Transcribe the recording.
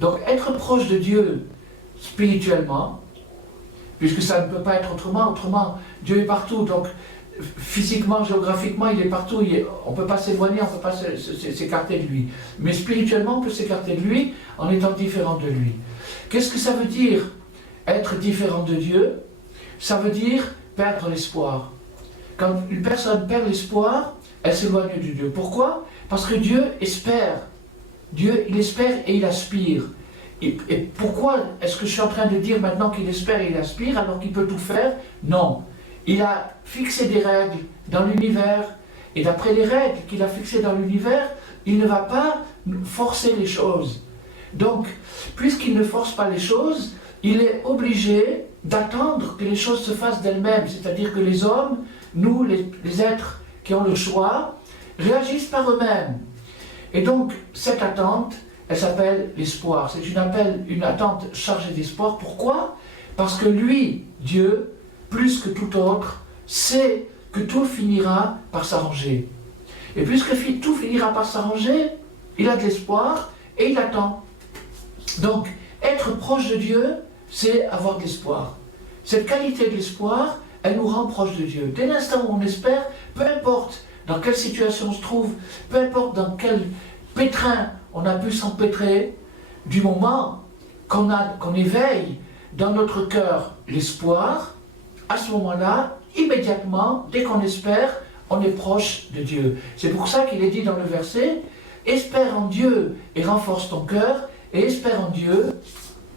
Donc être proche de Dieu spirituellement, puisque ça ne peut pas être autrement Dieu est partout, donc physiquement, géographiquement, il est partout, on ne peut pas s'éloigner, on ne peut pas s'écarter de lui. Mais spirituellement, on peut s'écarter de lui en étant différent de lui. Qu'est-ce que ça veut dire être différent de Dieu? Ça veut dire perdre l'espoir. Quand une personne perd l'espoir, elle s'éloigne de Dieu. Pourquoi? Parce que Dieu espère. Dieu, il espère et il aspire. Et pourquoi est-ce que je suis en train de dire maintenant qu'il espère et il aspire alors qu'il peut tout faire? Non. Il a fixé des règles dans l'univers, et d'après les règles qu'il a fixées dans l'univers, il ne va pas forcer les choses. Donc, puisqu'il ne force pas les choses, il est obligé d'attendre que les choses se fassent d'elles-mêmes, c'est-à-dire que les hommes, nous, les êtres qui ont le choix, réagissent par eux-mêmes. Et donc, cette attente, elle s'appelle l'espoir. C'est une attente chargée d'espoir. Pourquoi? Parce que lui, Dieu, plus que tout autre, sait que tout finira par s'arranger. Et puisque tout finira par s'arranger, il a de l'espoir et il attend. Donc, être proche de Dieu, c'est avoir de l'espoir. Cette qualité de l'espoir, elle nous rend proche de Dieu. Dès l'instant où on espère, peu importe dans quelle situation on se trouve, peu importe dans quel pétrin on a pu s'empêtrer, du moment qu'on éveille dans notre cœur l'espoir, à ce moment-là, immédiatement, dès qu'on espère, on est proche de Dieu. C'est pour ça qu'il est dit dans le verset, espère en Dieu et renforce ton cœur, et espère en Dieu